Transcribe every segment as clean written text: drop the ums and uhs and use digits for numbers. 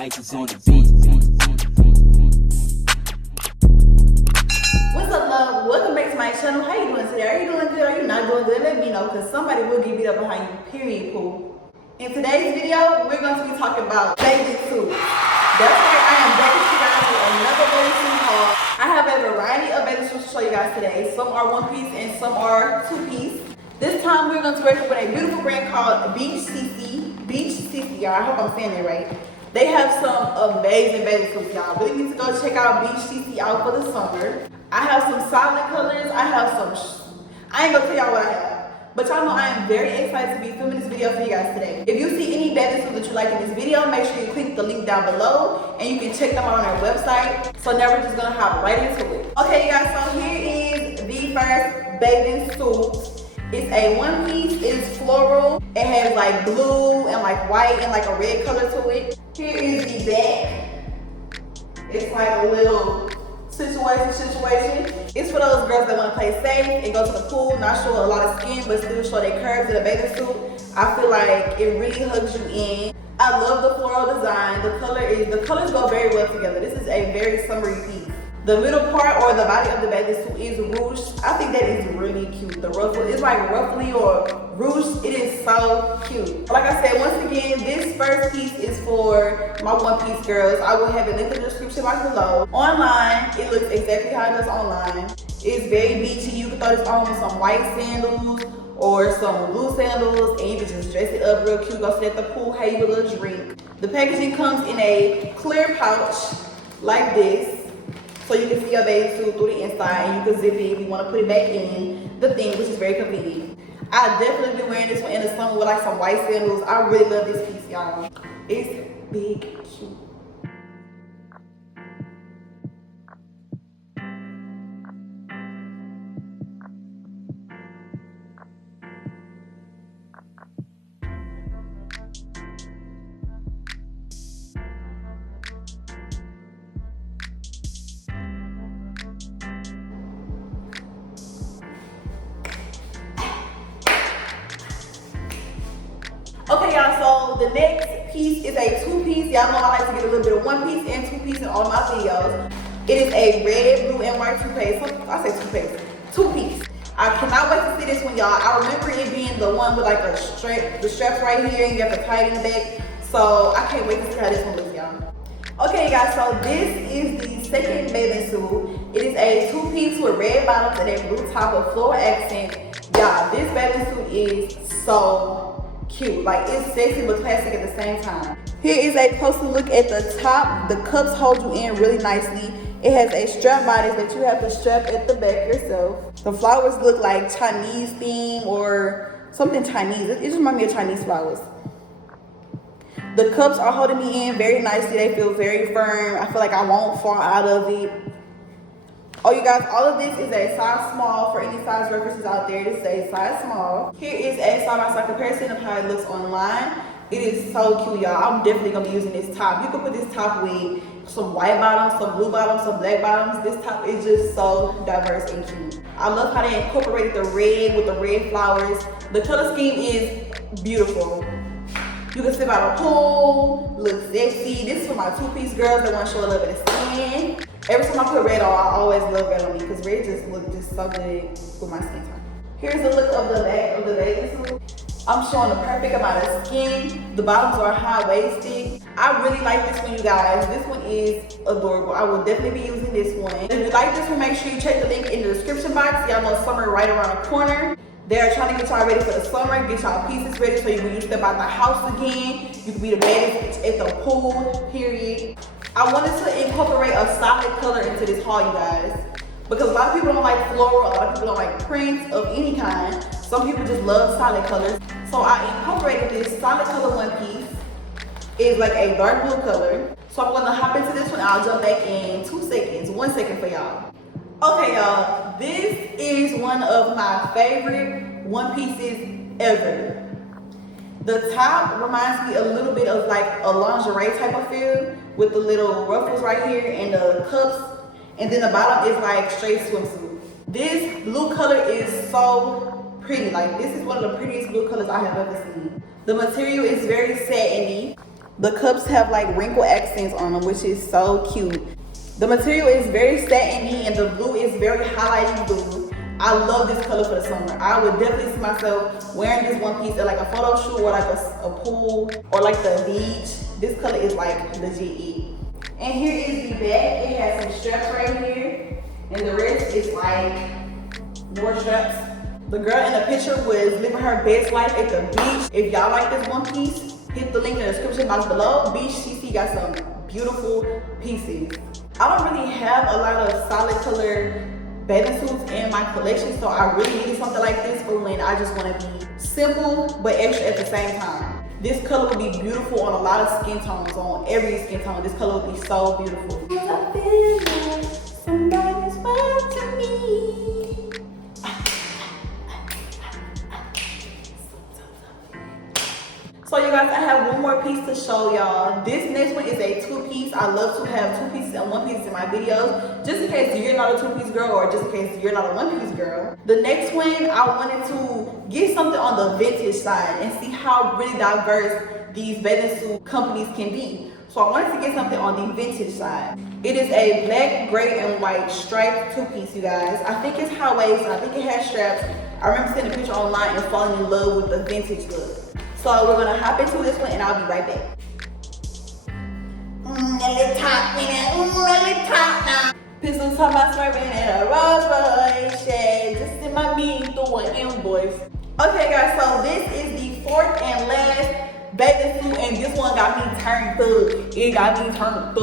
Ice is on the beat. What's up, love? Welcome back to my channel. How you doing today? Are you doing good? Are you not doing good? Let me know, because somebody will get beat up behind you, period, poo. In today's video, we're going to be talking about bathing suits. That's right, I am back with you guys with another bathing suit haul. I have a variety of bathing suits to show you guys today. Some are one piece and some are two piece. This time we're going to work with a beautiful brand called Beach CC, y'all. I hope I'm saying that right. They have some amazing bathing suits, y'all. Really need to go check out Beach CC out for the summer. I have some solid colors. I have some, I ain't gonna tell y'all what I have. But y'all know I am very excited to be filming this video for you guys today. If you see any bathing suits that you like in this video, make sure you click the link down below and you can check them out on our website. So now we're just gonna hop right into it. Okay, you guys, so here is the first bathing suit. It's a one piece, it's floral. It has like blue and like white and like a red color to it. Here is the back. It's like a little situation. It's for those girls that want to play safe and go to the pool, not show a lot of skin, but still show their curves in a bathing suit. I feel like it really hugs you in. I love the floral design. The colors go very well together. This is a very summery piece. The middle part or the body of the bathing suit is ruched. I think that is really cute. The ruffle, it's like ruffly or ruched. It is so cute. Like I said, once again, this first piece is for my one piece girls. I will have a link in the description box below. Online, it looks exactly how it does online. It's very beachy. You can throw this on with some white sandals or some blue sandals and you can just dress it up real cute. Go sit at the pool, have you a little drink. The packaging comes in a clear pouch like this. So you can see your bathing suit through the inside and you can zip it if you want to put it back in the thing, which is very convenient. I definitely be wearing this one in the summer with like some white sandals. I really love this piece, y'all. It's big, cute. Okay, y'all, so the next piece is a two piece. Y'all know I like to get a little bit of one piece and two piece in all my videos. It is a red, blue, and white toothpaste. I say toothpaste, two piece. I cannot wait to see this one, y'all. I remember it being the one with like the straps right here and you have to tie it in the back. So I can't wait to see how this one looks, y'all. Okay, guys, so this is the second bathing suit. It is a two piece with red bottoms and a blue top with floral accent. Y'all, this bathing suit is so cute. Like, it's sexy but classic at the same time. Here is a closer look at the top. The cups hold you in really nicely. It has a strap bodice that you have to strap at the back yourself. The flowers look like Chinese theme or something Chinese. It just reminds me of Chinese flowers. The cups are holding me in very nicely. They feel very firm. I feel like I won't fall out of it. Oh, you guys, all of this is a size small for any size references out there. This is a size small. Here is a side-by-side comparison of how it looks online. It is so cute, y'all. I'm definitely gonna be using this top. You can put this top with some white bottoms, some blue bottoms, some black bottoms. This top is just so diverse and cute. I love how they incorporated the red with the red flowers. The color scheme is beautiful. You can sit by the pool, look sexy. This is for my two-piece girls that want to show a little bit of skin. Every time I put red on, I always love red on me because red just looks just so good with my skin tone. Here's the look of the back of the bathing suit. I'm showing the perfect amount of skin. The bottoms are high-waisted. I really like this one, you guys. This one is adorable. I will definitely be using this one. If you like this one, make sure you check the link in the description box. Y'all know summer right around the corner. They're trying to get y'all ready for the summer, get y'all pieces ready so when you step out the house again, you can be the baddest at the pool, period. I wanted to incorporate a solid color into this haul, you guys. Because a lot of people don't like floral, a lot of people don't like prints of any kind. Some people just love solid colors. So I incorporated this solid color one piece. It's like a dark blue color. So I'm gonna hop into this one. I'll jump back in 2 seconds, 1 second for y'all. Okay, y'all, this is one of my favorite one pieces ever. The top reminds me a little bit of like a lingerie type of feel with the little ruffles right here and the cups, and then the bottom is like straight swimsuit. This blue color is so pretty. Like, this is one of the prettiest blue colors I have ever seen. The material is very satiny. The cups have like wrinkle accents on them, which is so cute. The material is very satiny and the blue is very highlighting blue. I love this color for the summer. I would definitely see myself wearing this one piece at like a photo shoot or like a pool or like the beach. This color is like legit it. And here is the back. It has some straps right here. And the rest is like more straps. The girl in the picture was living her best life at the beach. If y'all like this one piece, hit the link in the description box below. Beach CC got some beautiful pieces. I don't really have a lot of solid color bathing suits in my collection, so I really needed something like this for when I just want to be simple but extra at the same time. This color would be beautiful on a lot of skin tones, on every skin tone. This color would be so beautiful. I feel like somebody's watching me. So you guys, I have one more piece to show y'all. This next one is a two-piece. I love to have two pieces and one piece in my videos, just in case you're not a two-piece girl or just in case you're not a one-piece girl. The next one, I wanted to get something on the vintage side and see how really diverse these bathing suit companies can be. So I wanted to get something on the vintage side. It is a black, gray, and white striped two-piece, you guys. I think it's high waist, and I think it has straps. I remember seeing a picture online and falling in love with the vintage look. So we're gonna hop into this one and I'll be right back. Let me talk, man. Let me talk now. Pistols talking about swerving in a Rolls Royce. Yeah, just send my mean through an invoice. Okay guys, so this is the fourth and last bathing suit and this one got me turned up. It got me turned up.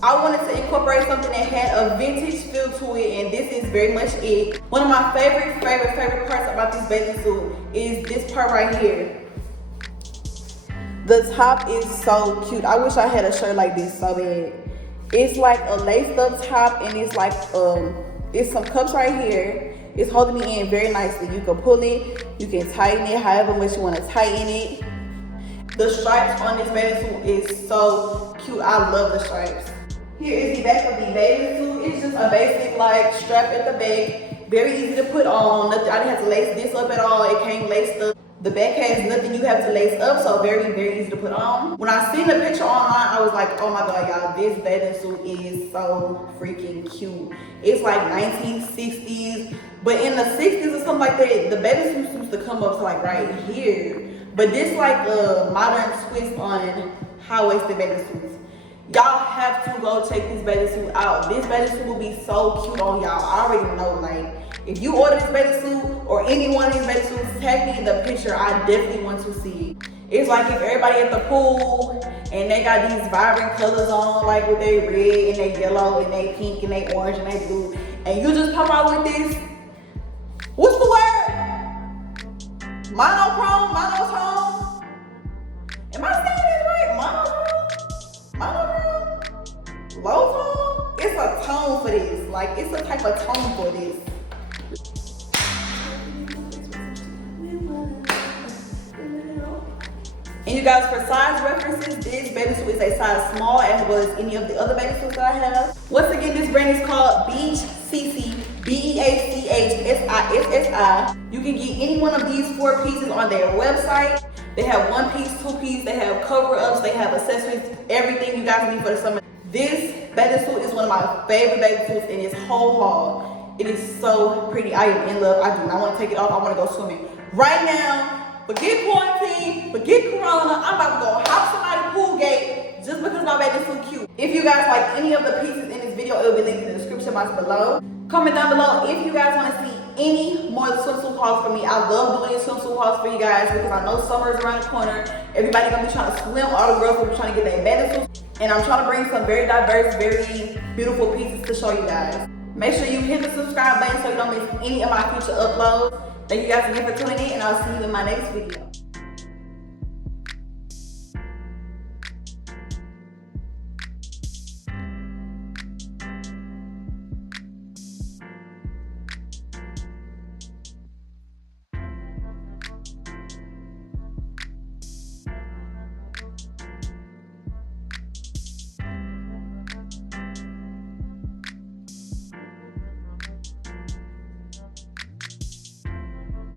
I wanted to incorporate something that had a vintage feel to it and this is very much it. One of my favorite parts about this bathing suit is this part right here. The top is so cute. I wish I had a shirt like this so bad. It's like a laced up top and it's like it's some cups right here. It's holding me in very nicely. You can pull it, you can tighten it however much you want to tighten it. The stripes on this bathing suit is so cute. I love the stripes. Here is the back of the bathing suit. It's just a basic like strap at the back. Very easy to put on. Nothing, I didn't have to lace this up at all. It came laced up. The back has nothing you have to lace up, so very easy to put on. When I seen the picture online, I was like, oh my god, y'all, this bathing suit is so freaking cute. It's like 1960s, but in the 60s or something like that, the bathing suits used to come up to like right here. But this like a modern twist on high-waisted bathing suits. Y'all have to go check this bathing suit out. This bathing suit will be so cute on y'all. I already know, like, if you order this bathing suit or any one of these bathing suits, tag me in the picture. I definitely want to see it. It's like if everybody at the pool and they got these vibrant colors on, like with they red and they yellow and they pink and they orange and they blue, and you just come out with this, what's the word? Monochrome, monotone? Am I saying this right? Monochrome? Monochrome? Low tone? It's a tone for this. Like, it's a type of tone for this. And you guys, for size references, this bathing suit is a size small as well as any of the other bathing suits that I have. Once again, this brand is called Beach CC, BEACHSISSI. You can get any one of these 4 pieces on their website. They have 1 piece, 2 piece, they have cover-ups, they have accessories, everything you guys need for the summer. This bathing suit is one of my favorite bathing suits in this whole haul. It is so pretty. I am in love. I do not want to take it off. I want to go swimming right now. Forget quarantine, forget corona. I'm about to go hop somebody's pool gate just because my bathing suit cute. If you guys like any of the pieces in this video, it will be linked in the description box below. Comment down below if you guys want to see any more swimsuit hauls for me. I love doing swimsuit hauls for you guys because I know summer is around the corner. Everybody's gonna be trying to swim. All the girls will be trying to get their bathing suits. And I'm trying to bring some very diverse, very beautiful pieces to show you guys. Make sure you hit the subscribe button so you don't miss any of my future uploads. Thank you guys again for tuning in, and I'll see you in my next video.